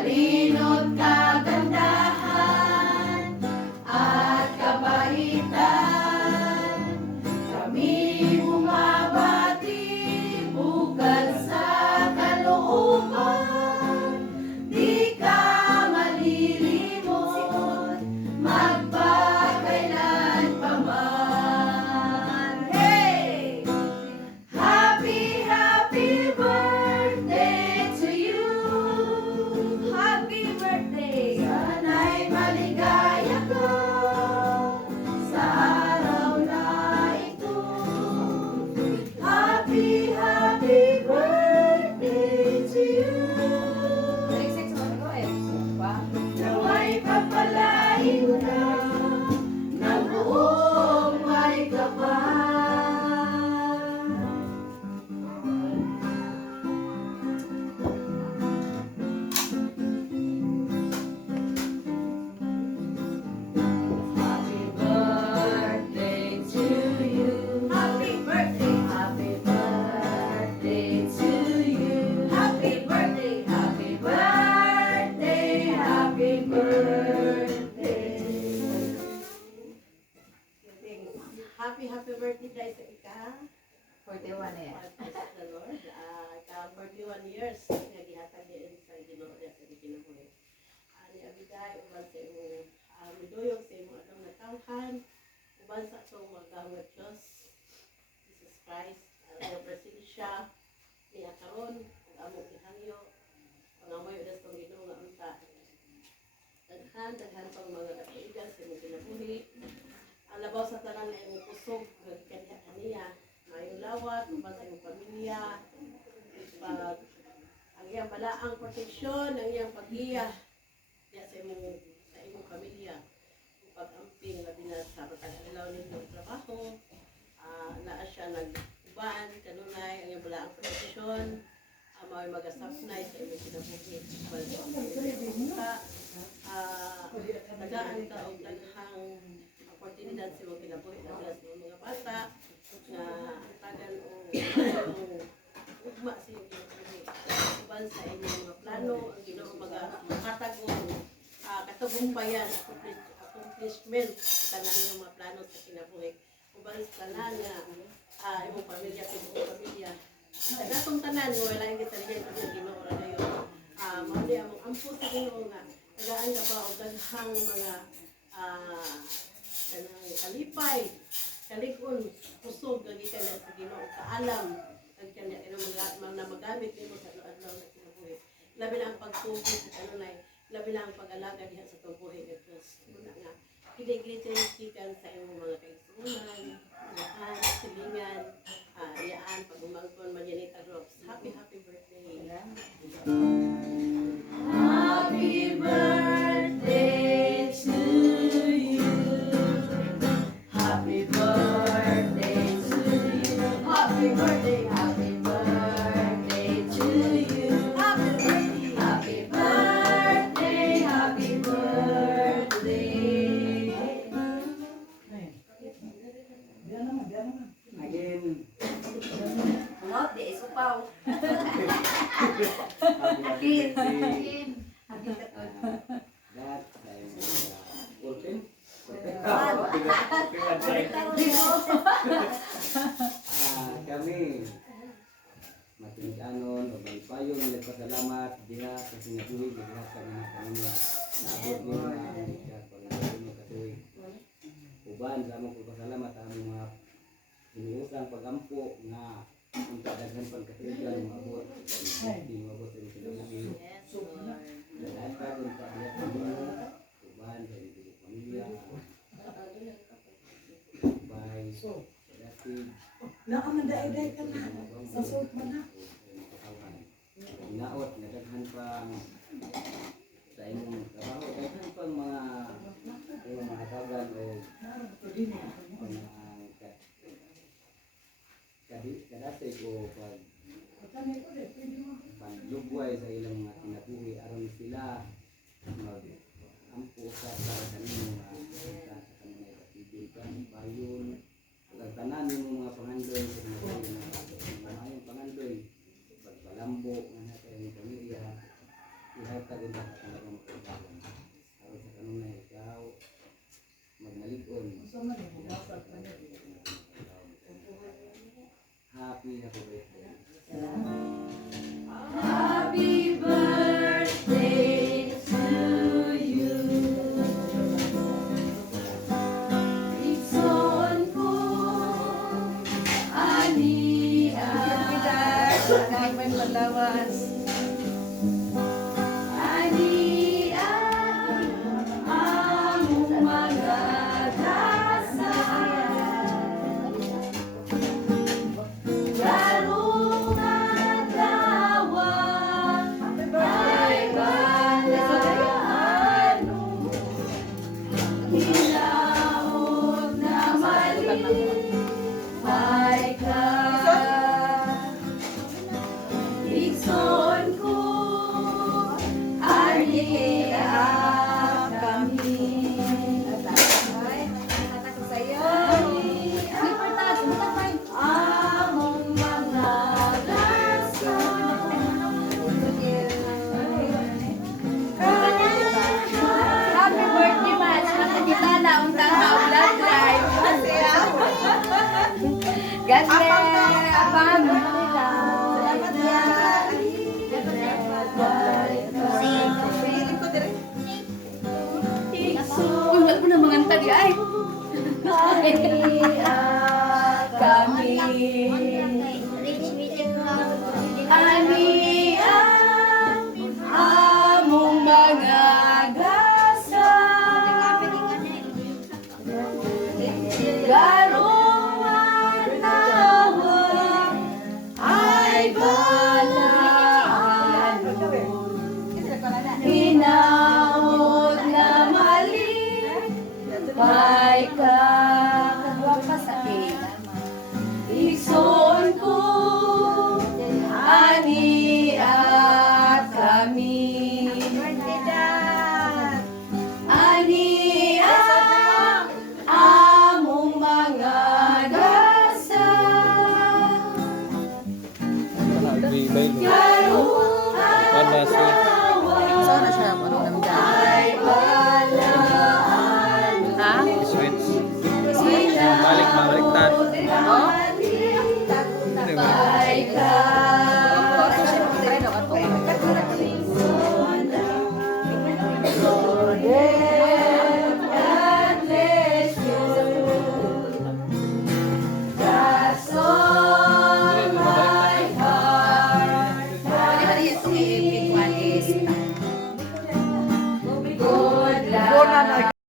talino't kagandahan at kabaitan. Kami bumabati bukal sa kalooban, di ka malilimot magpakailan pa man. Hey! Happy, happy birthday to you. Happy birthday. Sana'y maligaya ka sa araw na ito. Happy, happy birthday to you. Nawa'y pagpalain ka ng buong may kapal. Happy birthday to you. Happy birthday. Happy birthday to you. Happy birthday. Happy birthday. Happy birthday. Happy birthday dahil sa ika. 41 na yan. Praise the Lord. Ika 41 years nga gihatag din sa Ginoo sa kinabuhi. Ani abiday uban sa imong miduyog sa imong atong natawhan, uban sa atong magawad Diyos Jesus Christ, ang presensya niya karon ug among gihangyo pangamoy udas tong Ginoo nga unta. Daghan pang mga katuigan sa imong kinabuhi. Ang labaw sa tanan na imong kusog kaniya mayong lawat uban sa imong pamilya, pag ang iyang balaang proteksyon, ang iyang pag-iya diya sa imong pamilya, pag-amping labi na sa matag-adlaw ninyong trabaho, naa siya nag-uban kanunay ang iyang balaang proteksyon, mao'y magasapnay sa imong kinabuhi. Tagaan ka og daghang oportunidad sa imong kinabuhi na mga bata na tagan o ugma sa iyong kinabuhi. Uban sa inyong mga plano, ang Ginoo maghatag og katagumpayan, accomplishment sa tanan inyong mga plano sa kinabuhi. Uban sa tanan nga imong pamilya, imong pamilya. Sa datong tanan, wala yung gitarigyan ang Ginoo ra dayon. Mao di among ampo sa Ginoo nga tagaan ka pa og daghang mga kanang kalipay, kalig-on, kusog nga gikan sa Ginoo, kaalam ang kanya na magamit nimo sa adlaw na kinabuhi. Labi na ang pagtubo sa kanunay, labi na ang pag-alaga diha sa tubuhi nga Dios. Muna nga kinig-greeting sa imong mga kaigsuonan, mga silingan, iyaan pag-umangkon Mayanita Groups. Happy birthday. Happy birthday to you. Happy birthday to you. Happy birthday, happy birthday to you. Happy birthday, happy birthday, happy birthday. Again, Not di isupaw. happy birthday. Happy birthday. That time, 14? Kami matinig-anon o malipayon nagpasalamat diha sa sinabuhi diha sa mga kanina naabot niyo na ang katuig. Uban sa among pagpasalamat ang mga iniusang pagampo na ang kadaghan pang katuigan maabot di maabot sa sinabuhi. Yes, Lord. Dahil pa kung diha sa mga uban sa inyong pamilya by dating Naamanday-day ka na. Sa suot mo na. Inaot, nadaghan pang sa inyong trabaho, daghan pang mga inyong mga tagan o kadasig o paglugway sa ilang mga kinabuhi aron sila mag-ampo sa kanino sa kanino katibig bayon ang tanan yung mga pangandoy sa mga pangandoy pagpalambo nga sa inyong pamilya ihay Matagon ka kung ano magkaibigan. Aron sa kanunay ikaw magmalig-on. Happy birthday. Happy birthday to you. Igsoon ko ani Nagman malawas. ani among mga dasal. Karong adlaw ay balaano, hinaot na malipay ka. Igsoon ko ani kami. Among mga Happy birthday, Mas. Nakakita na ang tanghaw vlog live. God bless. Abang. Salamat yan. Uy, wala mo na manganta di ay. kami. Ani among mga dasal. Garong adlaw ay balaano, hinaot na malipay ka. Igsoon ko ani kami. Ani among mga dasal. Happy birthday. Karong God bless you.